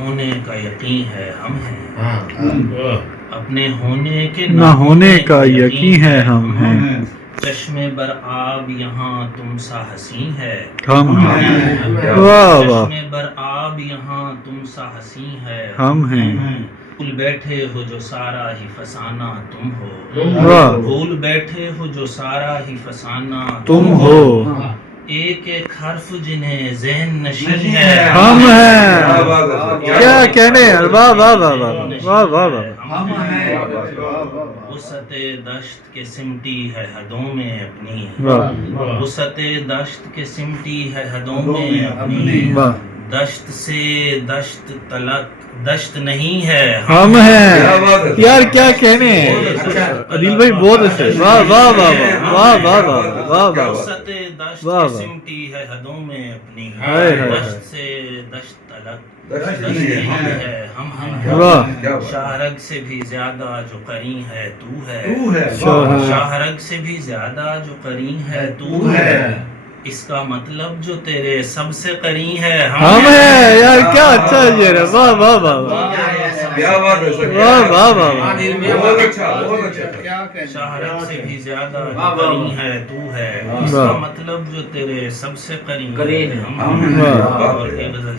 ہونے کا یقین ہے ہم ہیں، اپنے ہونے کے نہ ہونے کا یقین ہے ہم ہیں، چشم بر آب یہاں تم سا حسین ہے ہم ہیں، واہ واہ، چشم بر آب یہاں تم سا حسین ہے ہم ہیں، بھول بیٹھے ہو جو سارا ہی فسانہ تم ہو، واہ، بھول بیٹھے ہو جو سارا ہی فسانہ تم ہو، ایک ایک حرف جنہیں ذہن نشین ہے ہم ہیں، کیا کہنے ہیں، واہ واہ واہ واہ واہ واہ، ہم ہیں، وسعت دشت کے سمٹی ہے حدوں میں اپنی، واہ وسعت دشت کے سمٹی ہے حدوں میں اپنی، واہ، دشت سے دشت تلک دشت نہیں ہے ہم ہیں، یار کیا کہنے ہیں، عدیل بھائی بہت اچھے، واہ واہ واہ واہ واہ واہ واہ واہ، وسعت دشت واہ کے واہ، سمٹی ہے حدوں میں اپنی، ہائے ہائے ہائے، دشت سے دشت تلک دشت نہیں ہے ہم ہیں، واہ، شاہرگ سے بھی زیادہ جو قرین ہے تو ہے، شاہ، شاہرگ سے بھی زیادہ جو قرین ہے تو ہے، اس کا مطلب جو تیرے سب سے قرین ہے ہم ہیں، یار کیا اچھا شعر ہے، واہ واہ واہ واہ، کیا بات ہے سر، واہ واہ واہ واہ، بہت اچھا بہت اچھا، شاہرگ سے بھی زیادہ جو قرین ہے تو ہے، اس کا مطلب جو تیرے سب سے قرین ہے ہم ہیں، واہ، اور یہ غزل